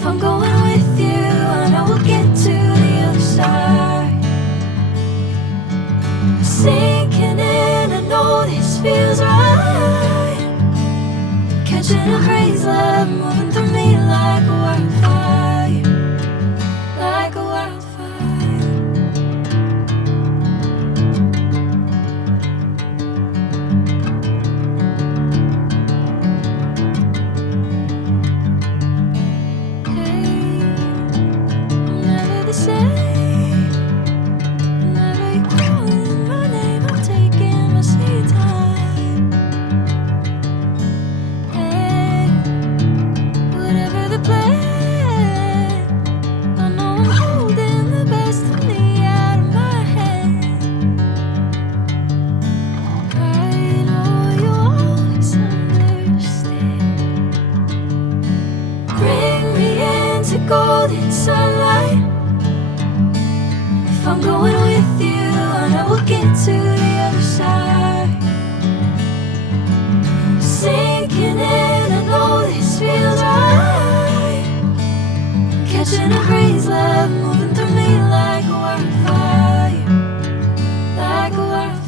If I'm going with you, I know we'll get to the other side. Sinking in, I know this feels right. Catching a crazy love moving through me like a wildfire, like a wildfire. Hey, I'm never the same. Whenever you're calling my name, I'm taking my sweet time. Hey, whatever the plan, I know I'm holding the best of me out of my hand. I know you always understand. Bring me into golden sunlight. If I'm going with you, I know we'll get to the other side. Sinking in, I know this feels right. Catching a breeze, love moving through me like a wildfire, like a wildfire.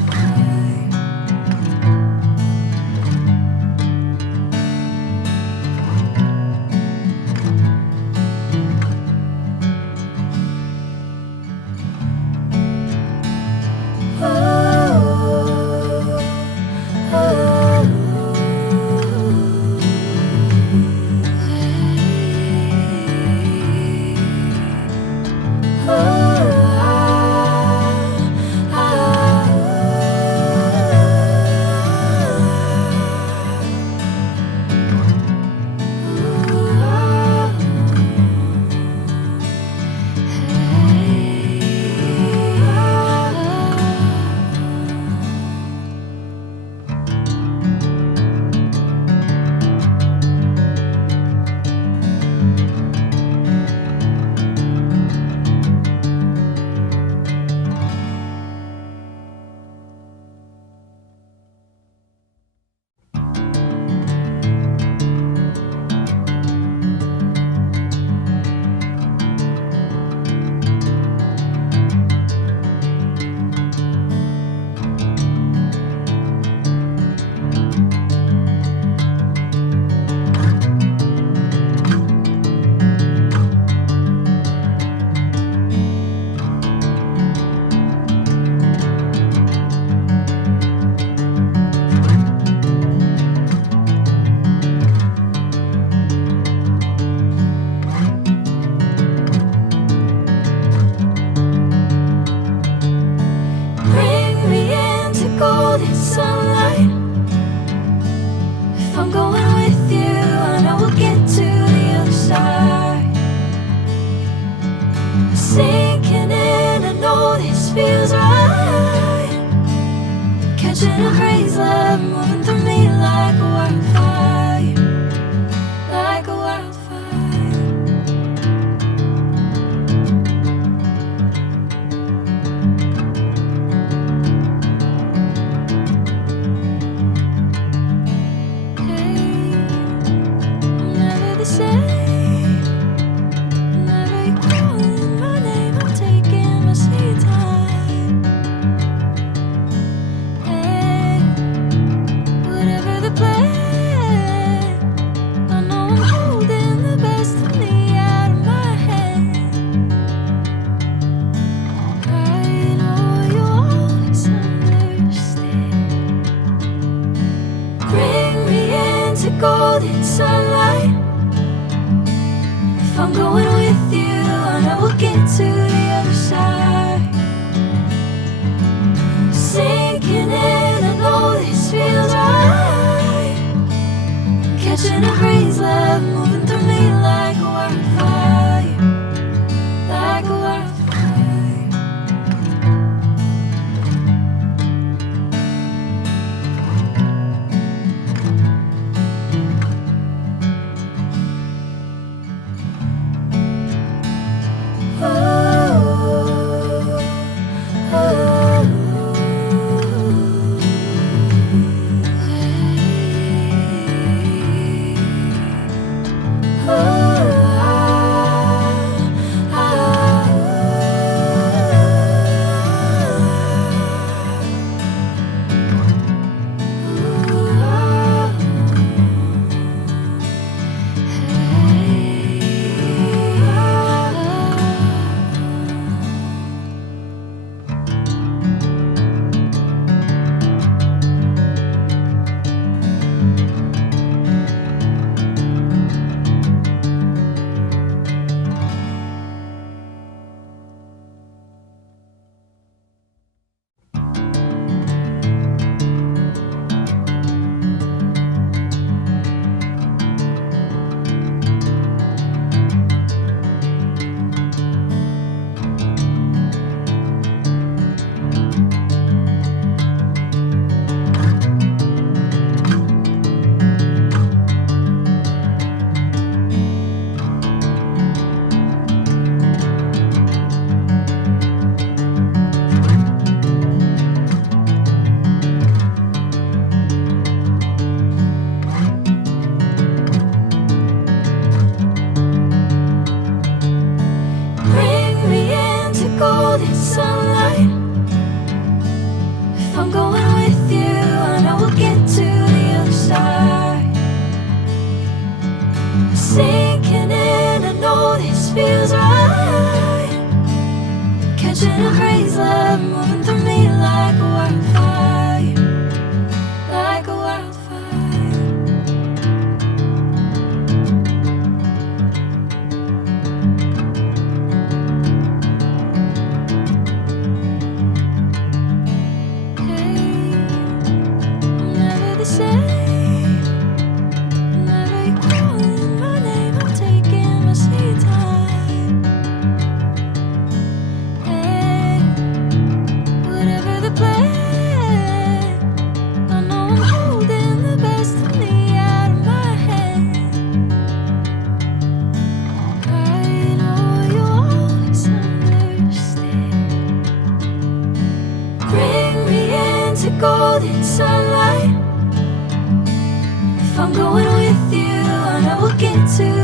Bring me into golden sunlight. If I'm going with you, I know we'll get to the other side. Sinking in, I know this feels right. Catching a crazy love moving through me like a wildfire, like a wildfire. Hey, I'm never the same. Whenever you're calling my name, I'm taking my sweet time. Hey, whatever the plan, I know I'm holding the best of me out of my hand. I know you always understand. Bring me into golden sunlight. If I'm going with you, I know we'll get to the other side. Sinking in, I know this feels right. Catching a breeze, love moving through me like a wildfire, like a wildfire. sinking in, I know this feels right. Catching a crazy love moving through me like a wildfire, like a wildfire. Hey, I'm never the same. Whenever you're calling my name, I'm taking my sweet time. Hey, whatever the plan, I know I'm holding the best of me out of my hand. I know you'll always understand. Bring me into golden sunlight. If I'm going with you, I know we'll get to